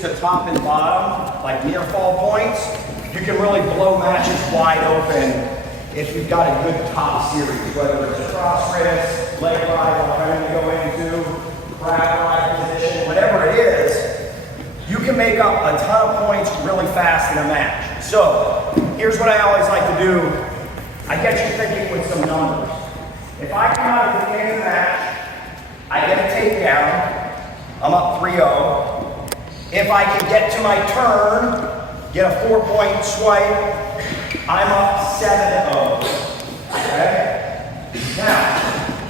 To top and bottom, like near fall points, you can really blow matches wide open if you've got a good top series, whether it's a cross wrist, leg ride, like I'm going to go into, crab ride position, whatever it is, you can make up a ton of points really fast in a match. So here's what I always like to do. I get you thinking with some numbers. If I come out at the end of the match, I get a takedown, I'm up 3-0. If I can get to my turn, get a 4-point swipe, I'm up 7-0. Okay? Now,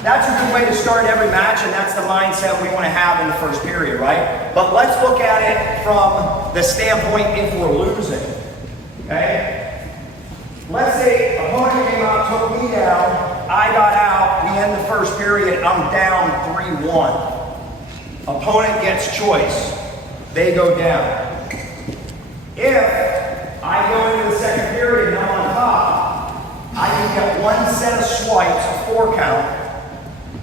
that's a good way to start every match, and that's the mindset we want to have in the first period, right? But let's look at it from the standpoint if we're losing. Okay? Let's say opponent came out, took me down, I got out, we end the first period, I'm down 3-1. Opponent gets choice. They go down. If I go into the second period and I'm on top, I can get one set of swipes, a 4 count.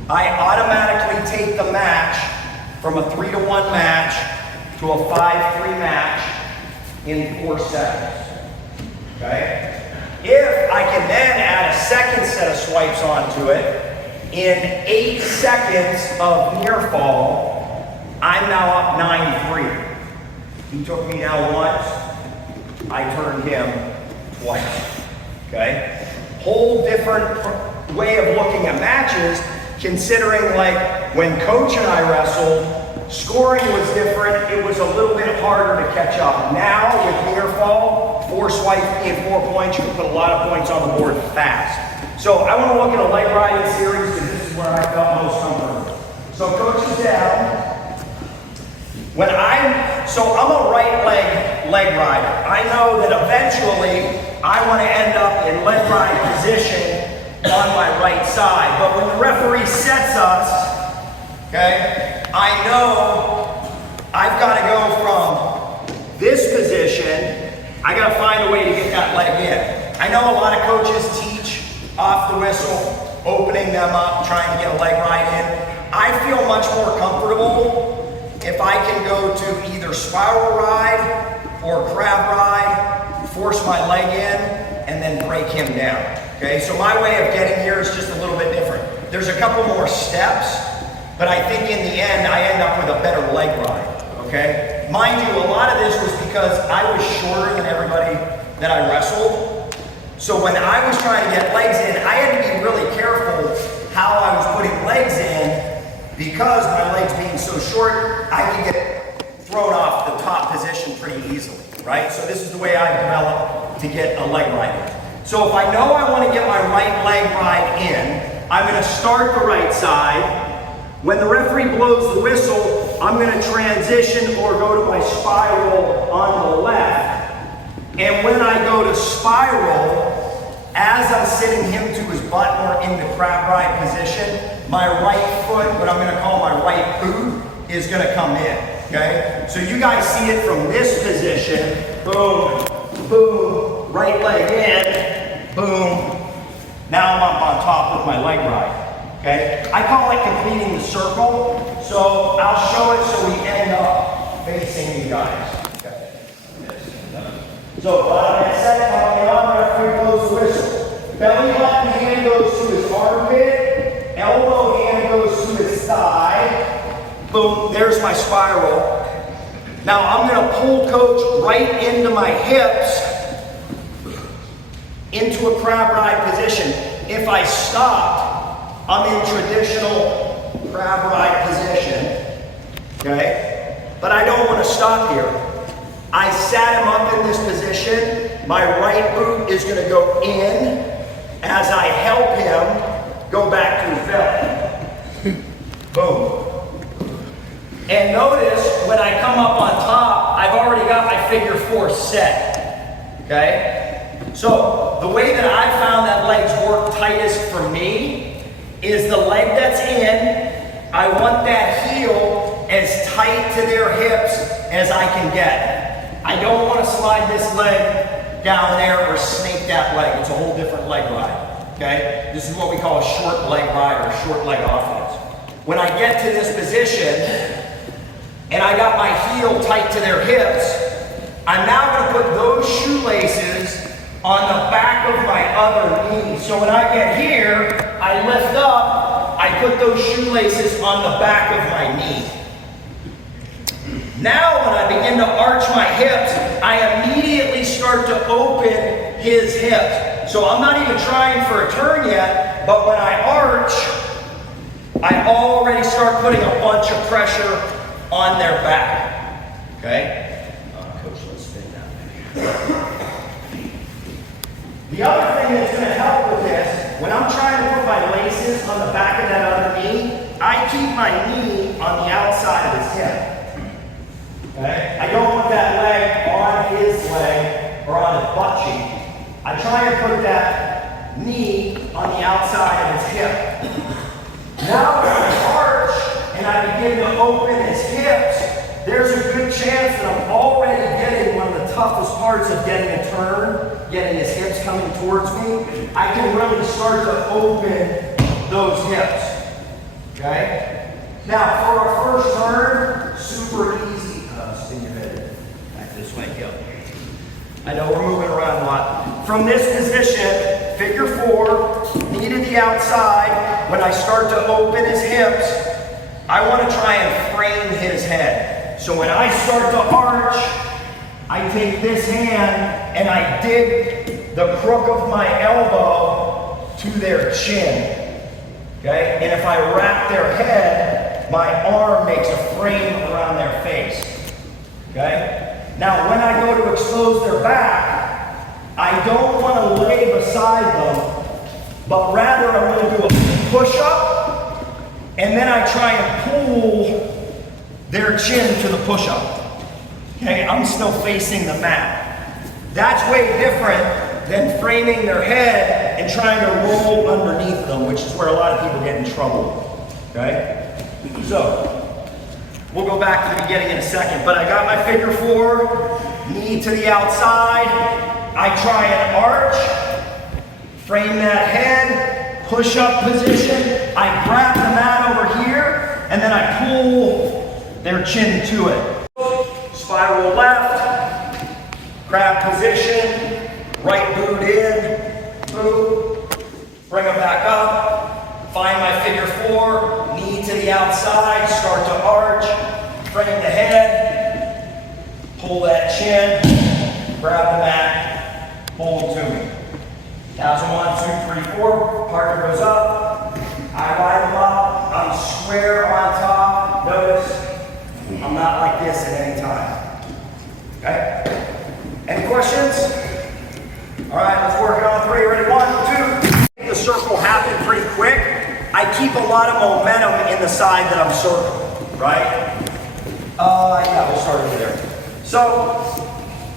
I automatically take the match from a 3-1 match to a 5-3 match in 4 seconds. Okay? If I can then add a second set of swipes onto it, in 8 seconds of near fall, I'm now up 9-3. He took me down once, I turned him twice. Okay? Whole different way of looking at matches, considering like when Coach and I wrestled, scoring was different. It was a little bit harder to catch up. Now with near fall, 4 swipes and 4 points, you can put a lot of points on the board fast. So I want to look at a leg riding series because this is where I felt most comfortable. So Coach is down. I'm a right leg rider. I know that eventually I want to end up in leg ride position on my right side. But when the referee sets us, okay, I know I've got to go from this position, I got to find a way to get that leg in. I know a lot of coaches teach off the whistle, opening them up, trying to get a leg ride in. I feel much more comfortable if I can go to either spiral ride or crab ride, force my leg in, and then break him down. Okay, so my way of getting here is just a little bit different. There's a couple more steps, but I think in the end, I end up with a better leg ride. Okay, mind you, a lot of this was because I was shorter than everybody that I wrestled. So when I was trying to get legs in, I had to be really careful how I was putting legs in, because my legs being so short, I can get thrown off the top position pretty easily, right? So this is the way I've developed to get a leg ride in. So if I know I want to get my right leg ride in, I'm going to start the right side. When the referee blows the whistle, I'm going to transition or go to my spiral on the left. And when I go to spiral, as I'm sitting him to his butt or in the crab ride position, my right foot, what I'm going to call my right boot, is going to come in, okay? So you guys see it from this position, boom, boom, right leg in, boom. Now I'm up on top with my leg ride, okay? I call it completing the circle, so I'll show it so we end up facing you guys. Okay. So bottom head set, top of the arm, referee blows the whistle. Belly button hand goes to his armpit, elbow hand goes to his thigh. Boom, there's my spiral. Now I'm going to pull Coach right into my hips into a crab ride position. If I stop, I'm in traditional crab ride position. Okay? But I don't want to stop here. I sat him up in this position. My right boot is going to go in as I help him go back to his belly. Boom. And notice when I come up on top, I've already got my figure 4 set. Okay? So the way that I found that legs work tightest for me is the leg that's in, I want that heel as tight to their hips as I can get. I don't want to slide this leg down there or snake that leg. It's a whole different leg ride. Okay? This is what we call a short leg ride or short leg offense. When I get to this position, and I got my heel tight to their hips, I'm now going to put those shoelaces on the back of my other knee. So when I get here, I lift up, I put those shoelaces on the back of my knee. Now when I begin to arch my hips, I immediately start to open his hips. So I'm not even trying for a turn yet, but when I arch, I already start putting a bunch of pressure on their back. Okay? Coach, let's spin that. The other thing that's going to help with this, when I'm trying to put my laces on the back of that other knee, I keep my knee on the outside of his hip. Okay? I don't want that leg on his leg or on his butt cheek. I try and put that knee on the outside of his hip. Now when I arch and I begin to open his hips, there's a good chance that I'm already getting one of the toughest parts of getting a turn, getting his hips coming towards me. I can really start to open those hips. Okay? Now for our first turn, super easy. Spin your head back this way, go. I know we're moving around a lot. From this position, figure 4, knee to the outside. When I start to open his hips, I want to try and frame his head. So when I start to arch, I take this hand and I dig the crook of my elbow to their chin. Okay? And if I wrap their head, my arm makes a frame around their face. Okay? Now, when I go to expose their back, I don't want to lay beside them, but rather I'm going to do a push-up, and then I try and pull their chin to the push-up. Okay? I'm still facing the mat. That's way different than framing their head and trying to roll underneath them, which is where a lot of people get in trouble. Okay? So, we'll go back to the beginning in a second, but I got my figure 4, knee to the outside. I try and arch, frame that head, push up position. I grab the mat over here, and then I pull their chin to it. Spiral left, grab position, right boot in, boot, bring them back up, find my figure 4, knee to the outside, start to arch, frame the head, pull that chin, grab the mat, pull to me. Counts 1, 2, 3, 4, partner goes up, I ride them up, I'm square on top. Notice, I'm not like this at any time. Okay? Any questions? All right, let's work it on 3. Ready? 1, 2. Make the circle happen pretty quick. I keep a lot of momentum in the side that I'm circling, right? Yeah, we'll start over there. So,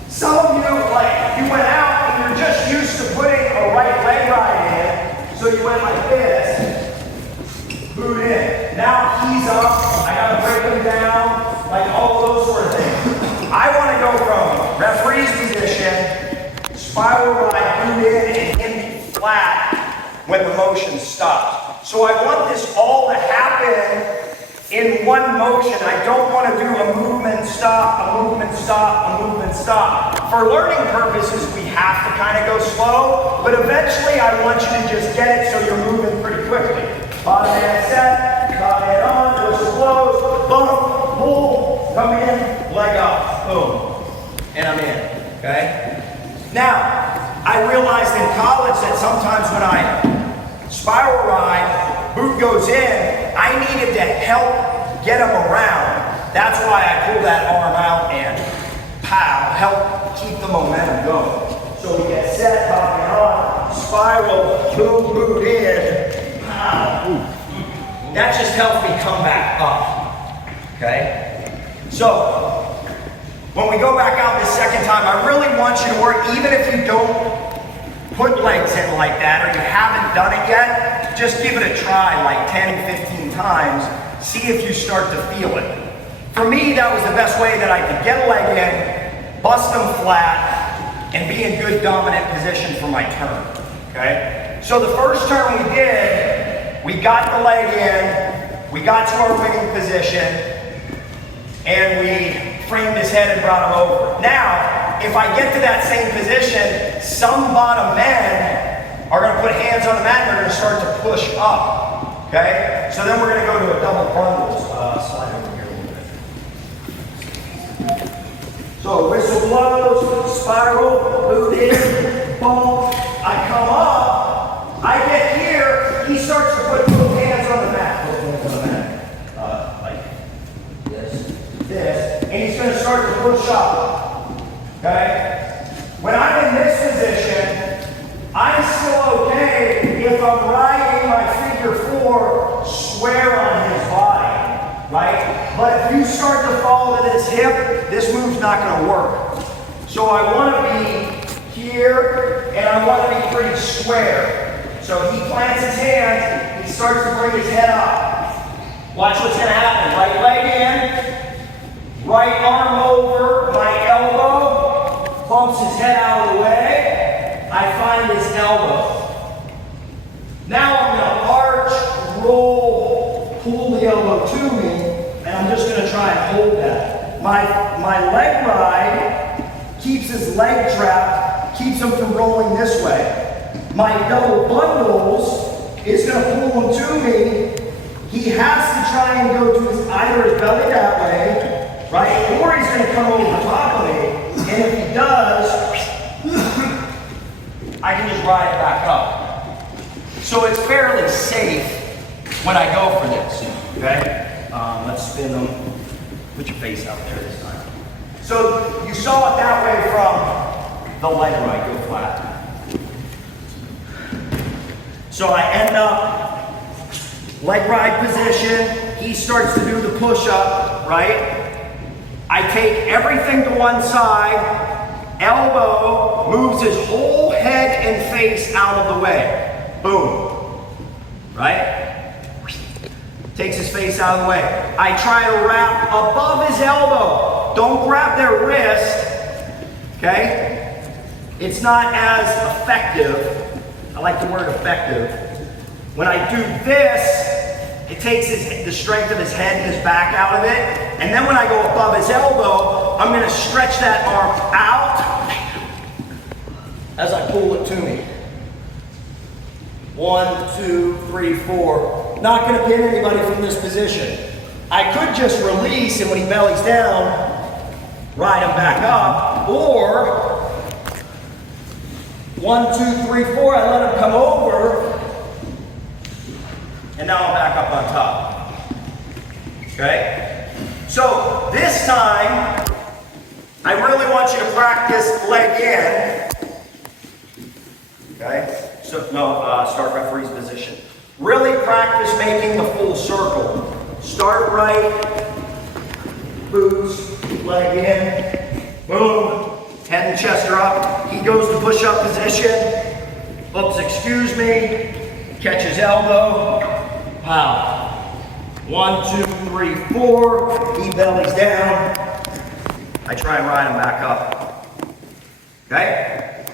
some of you, like, you went out and you're just used to putting a right leg ride in, so you went like this, boot in. Now he's up, I gotta break him down, like all those sort of things. I wanna go from referee's position, spiral ride, boot in, and him be flat when the motion stops. So I want this all to happen in one motion. I don't want to do a movement, stop, a movement, stop, a movement, stop. For learning purposes, we have to kind of go slow, but eventually I want you to just get it so you're moving pretty quickly. Bottom hand set, top hand on, doors closed, bump, pull, come in, leg up, boom, and I'm in, okay? Now, I realized in college that sometimes when I spiral ride, boot goes in, I needed to help get him around. That's why I pull that arm out and pow, help keep the momentum going. So we get set, top and on, spiral, boom, boot in, pow, boom. That just helps me come back up, okay? So, when we go back out this second time, I really want you to work, even if you don't put legs in like that, or you haven't done it yet, just give it a try like 10, 15 times. See if you start to feel it. For me, that was the best way that I could get a leg in, bust them flat, and be in good dominant position for my turn, okay? So the first turn we did, we got the leg in, we got to our winning position, and we framed his head and brought him over. Now, if I get to that same position, some bottom men are going to put hands on the mat and they're going to start to push up. Okay? So then we're going to go to a double bundles. Slide over here a little bit. So whistle blows, spiral, boot in, boom. I come up, I get here, he starts to put both hands on the mat. Both hands on the mat. Like this, and he's going to start to push up. Okay? When I'm in this position, I'm still okay if I'm riding my figure 4 square on his body, right? But if you start to fall to this hip, this move's not going to work. So I want to be here, and I want to be pretty square. So he plants his hands, he starts to bring his head up. Watch what's going to happen. Right leg in, right arm over my elbow, bumps his head out of the way. I find his elbow. Now I'm going to arch, roll, pull the elbow to me, and I'm just going to try and hold that. My leg ride keeps his leg trapped, keeps him from rolling this way. My double bundles is going to pull him to me. He has to try and go to either his belly that way, right? Or he's going to come over top of me. And if he does, I can just ride it back up. So it's fairly safe when I go for this, okay? Let's spin them. Put your face out there this time. So you saw it that way from the leg ride, go flat. So I end up leg ride position. He starts to do the push-up, right? I take everything to one side. Elbow moves his whole head and face out of the way. Boom. Right? Takes his face out of the way. I try to wrap above his elbow. Don't grab their wrist. Okay? It's not as effective. I like the word effective. When I do this, it takes the strength of his head and his back out of it. And then when I go above his elbow, I'm going to stretch that arm out as I pull it to me. 1, 2, 3, 4. Not going to pin anybody from this position. I could just release, and when he bellies down, ride him back up. Or 1, 2, 3, 4. I let him come over. And now I'm back up on top. Okay? So this time, I really want you to practice leg in. Okay? So, no, start referee's position. Really practice making the full circle. Start right, boots, leg in, boom, head and chest are up. He goes to push-up position. Oops, excuse me. Catch his elbow. Wow. 1, 2, 3, 4. He bellies down. I try and ride him back up. Okay?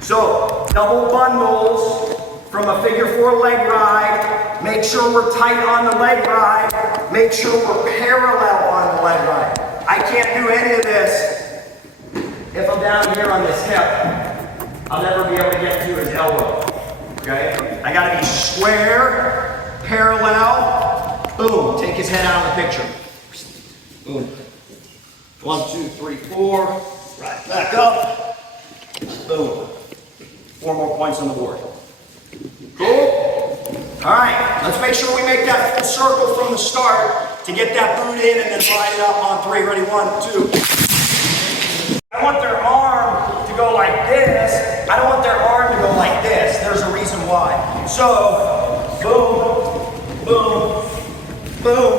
So, double bundles from a figure 4 leg ride. Make sure we're tight on the leg ride. Make sure we're parallel on the leg ride. I can't do any of this if I'm down here on this hip. I'll never be able to get to his elbow. Okay? I gotta be square, parallel, boom, take his head out of the picture. Boom. 1, 2, 3, 4, right back up, boom. 4 more points on the board. Cool? All right, let's make sure we make that full circle from the start to get that boot in and then ride it up on 3. Ready, 1, 2. I want their arm to go like this. I don't want their arm to go like this. There's a reason why. So, boom, boom, boom.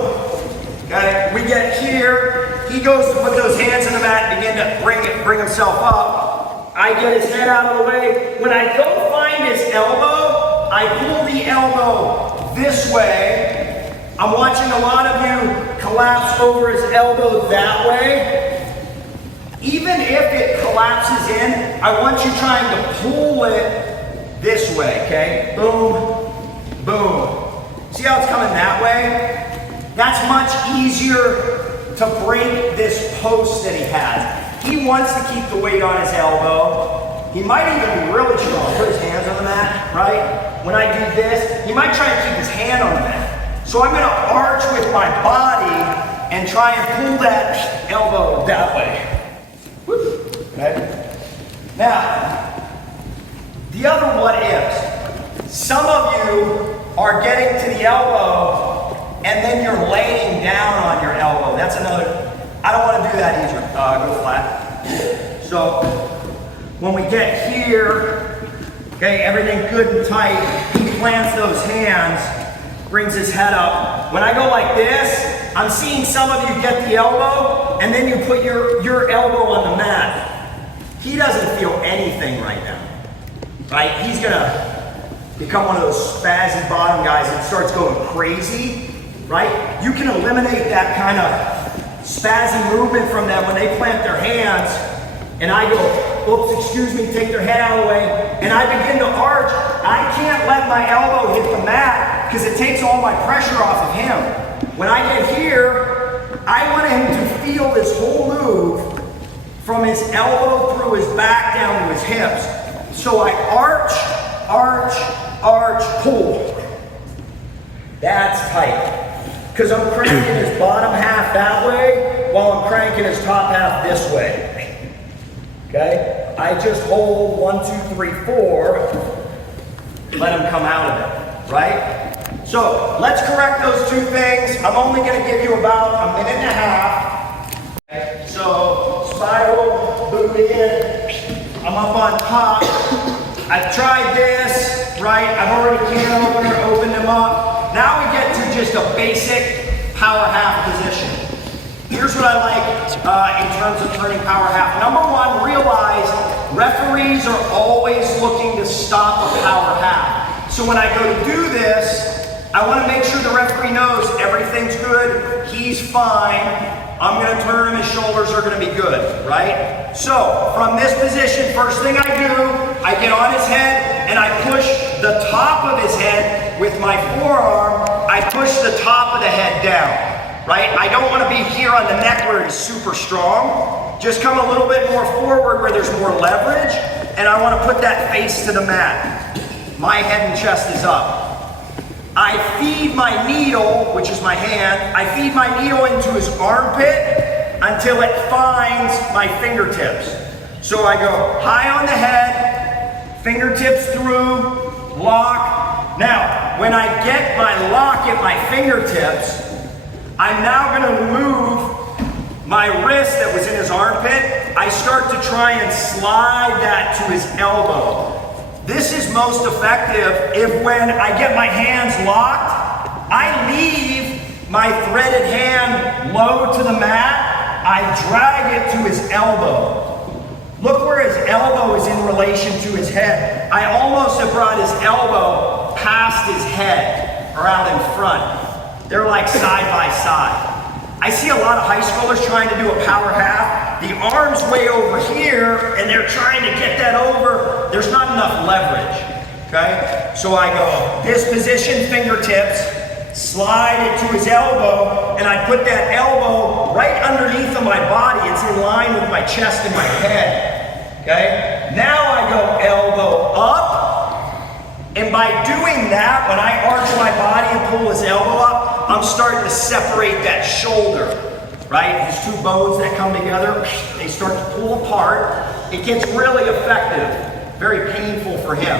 Okay, we get here. He goes to put those hands in the mat and begin to bring himself up. I get his head out of the way. When I go find his elbow, I pull the elbow this way. I'm watching a lot of you collapse over his elbow that way. Even if it collapses in, I want you trying to pull it this way, okay? Boom, boom. See how it's coming that way? That's much easier to break this post that he has. He wants to keep the weight on his elbow. He might even be really strong. Put his hands on the mat, right? When I do this, he might try and keep his hand on the mat. So I'm going to arch with my body and try and pull that elbow that way. Okay? Now, the other what ifs. Some of you are getting to the elbow and then you're laying down on your elbow. That's another, I don't want to do that either. Go flat. So, when we get here, okay, everything good and tight, he plants those hands, brings his head up. When I go like this, I'm seeing some of you get the elbow, and then you put your elbow on the mat. He doesn't feel anything right now, right? He's gonna become one of those spazzy bottom guys that starts going crazy, right? You can eliminate that kind of spazzy movement from them when they plant their hands, and I go, oops, excuse me, take their head out of the way, and I begin to arch. I can't let my elbow hit the mat because it takes all my pressure off of him. When I get here, I want him to feel this whole move from his elbow through his back down to his hips. So I arch, arch, arch, pull. That's tight. Because I'm cranking his bottom half that way while I'm cranking his top half this way. Okay? I just hold 1, 2, 3, 4. Let him come out of it, right? So let's correct those two things. I'm only going to give you about a minute and a half. Okay. So spiral, boot in. I'm up on top. I've tried this, right? I've already can opener, opened them up. Now we get to just a basic power half position. Here's what I like in terms of turning power half. Number one, realize referees are always looking to stop a power half. So when I go to do this, I want to make sure the referee knows everything's good, he's fine, I'm going to turn him, his shoulders are going to be good, right? So, from this position, first thing I do, I get on his head and I push the top of his head with my forearm, I push the top of the head down, right? I don't want to be here on the neck where he's super strong, just come a little bit more forward where there's more leverage, and I want to put that face to the mat. My head and chest is up. I feed my needle, which is my hand, I feed my needle into his armpit until it finds my fingertips. So I go high on the head, fingertips through, lock. Now, when I get my lock at my fingertips, I'm now going to move my wrist that was in his armpit. I start to try and slide that to his elbow. This is most effective if when I get my hands locked, I leave my threaded hand low to the mat, I drag it to his elbow. Look where his elbow is in relation to his head. I almost have brought his elbow past his head or out in front. They're like side by side. I see a lot of high schoolers trying to do a power half. The arm's way over here, and they're trying to get that over. There's not enough leverage, okay? So I go this position, fingertips, slide it to his elbow, and I put that elbow right underneath of my body. It's in line with my chest and my head, okay? Now I go elbow up, and by doing that, when I arch my body and pull his elbow up, I'm starting to separate that shoulder, right? These two bones that come together, they start to pull apart. It gets really effective, very painful for him.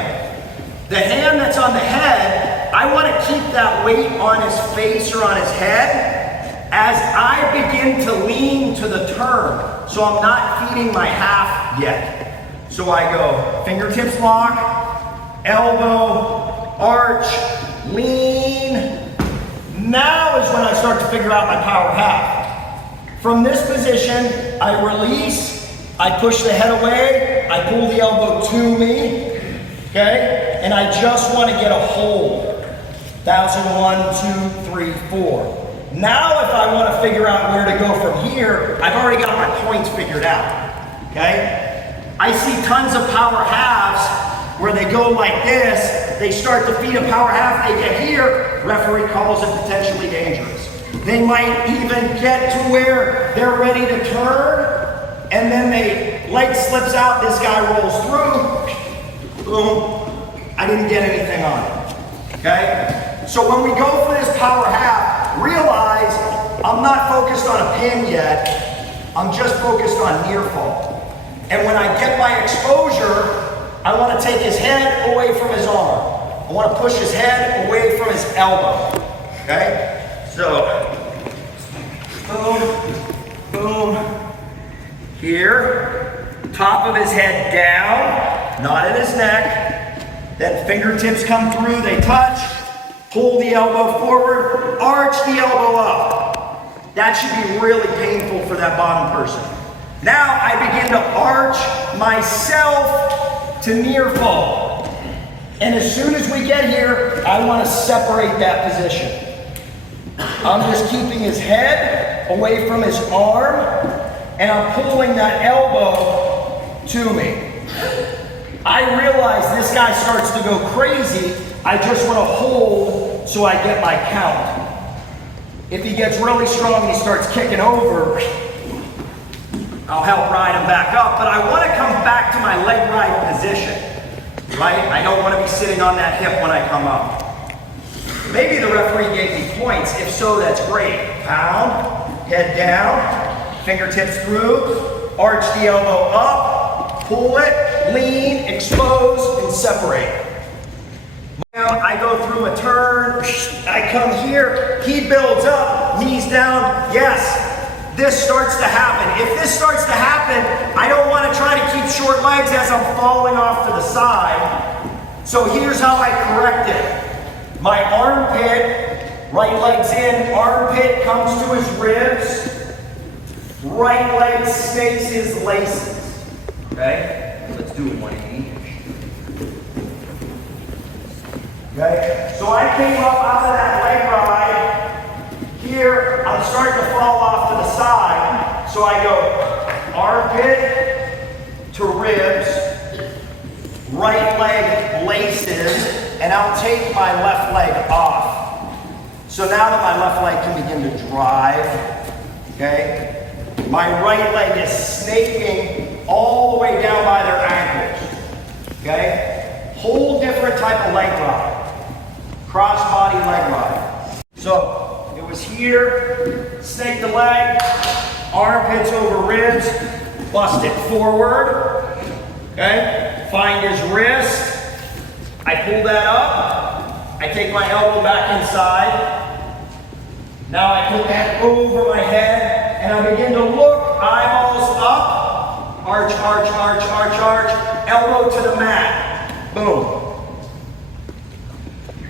The hand that's on the head, I want to keep that weight on his face or on his head as I begin to lean to the turn. So I'm not feeding my half yet. So I go fingertips lock, elbow, arch, lean. Now is when I start to figure out my power half. From this position, I release, I push the head away, I pull the elbow to me, okay? And I just want to get a hold. 1,000, 1, 2, 3, 4. Now if I want to figure out where to go from here, I've already got my points figured out, okay? I see tons of power halves where they go like this, they start to feed a power half, they get here, referee calls it potentially dangerous. They might even get to where they're ready to turn, and then the leg slips out, this guy rolls through, boom, I didn't get anything on it, okay? So when we go for this power half, realize I'm not focused on a pin yet, I'm just focused on near fall. And when I get my exposure, I want to take his head away from his arm. I want to push his head away from his elbow, okay? So, boom, boom, here, top of his head down, not in his neck, then fingertips come through, they touch, pull the elbow forward, arch the elbow up. That should be really painful for that bottom person. Now I begin to arch myself to near fall. And as soon as we get here, I want to separate that position. I'm just keeping his head away from his arm, and I'm pulling that elbow to me. I realize this guy starts to go crazy. I just want to hold so I get my count. If he gets really strong and he starts kicking over, I'll help ride him back up, but I want to come back to my leg ride position, right? I don't want to be sitting on that hip when I come up. Maybe the referee gave me points. If so, that's great. Pound, head down, fingertips through, arch the elbow up, pull it, lean, expose, and separate. Now I go through a turn, I come here, he builds up, knees down, yes. This starts to happen. If this starts to happen, I don't want to try to keep short legs as I'm falling off to the side. So here's how I correct it. My armpit, right leg's in, armpit comes to his ribs, right leg snakes his laces. Okay? Let's do a 180. Okay? So I came up out of that leg ride. Here, I'm starting to fall off to the side, so I go armpit to ribs, right leg laces, and I'll take my left leg off. So now that my left leg can begin to drive, okay, my right leg is snaking all the way down by their ankles, okay? Whole different type of leg ride, cross-body leg ride. So, here, snake the leg, armpits over ribs, bust it forward, okay? Find his wrist, I pull that up, I take my elbow back inside, now I put that over my head, and I begin to look, eyeballs up, arch, arch, arch, arch, arch, elbow to the mat, boom.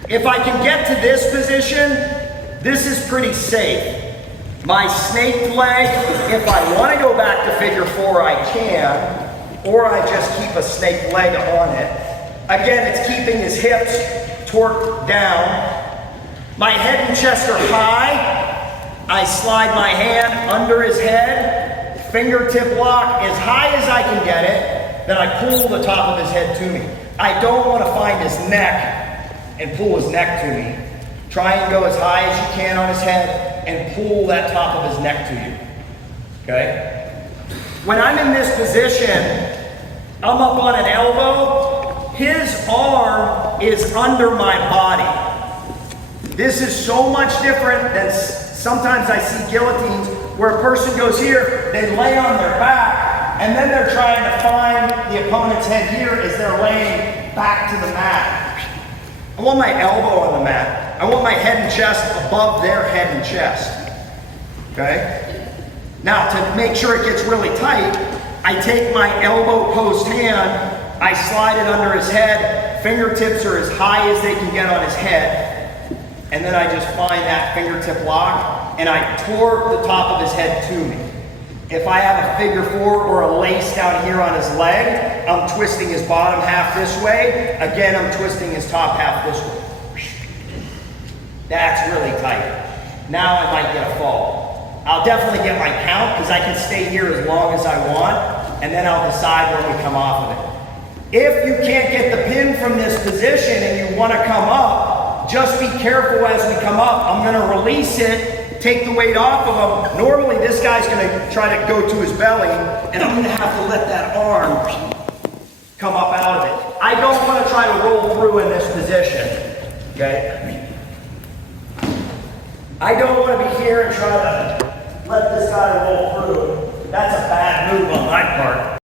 If I can get to this position, this is pretty safe. My snake leg, if I want to go back to figure four, I can, or I just keep a snake leg on it. Again, it's keeping his hips torqued down. My head and chest are high. I slide my hand under his head, fingertip lock as high as I can get it, then I pull the top of his head to me. I don't want to find his neck and pull his neck to me. Try and go as high as you can on his head and pull that top of his neck to you, okay? When I'm in this position, I'm up on an elbow, his arm is under my body. This is so much different than sometimes I see guillotines where a person goes here, they lay on their back, and then they're trying to find the opponent's head here as they're laying back to the mat. I want my elbow on the mat. I want my head and chest above their head and chest, okay? Now, to make sure it gets really tight, I take my elbow post hand, I slide it under his head, fingertips are as high as they can get on his head, and then I just find that fingertip lock, and I torque the top of his head to me. If I have a figure four or a lace down here on his leg, I'm twisting his bottom half this way. Again, I'm twisting his top half this way. That's really tight. Now I might get a fall. I'll definitely get my count because I can stay here as long as I want, and then I'll decide when we come off of it. If you can't get the pin from this position and you want to come up, just be careful as we come up. I'm going to release it take the weight off of him. Normally this guy's gonna try to go to his belly, and I'm gonna have to let that arm come up out of it. I don't wanna try to roll through in this position, okay? I don't wanna be here and try to let this guy roll through. That's a bad move on my part.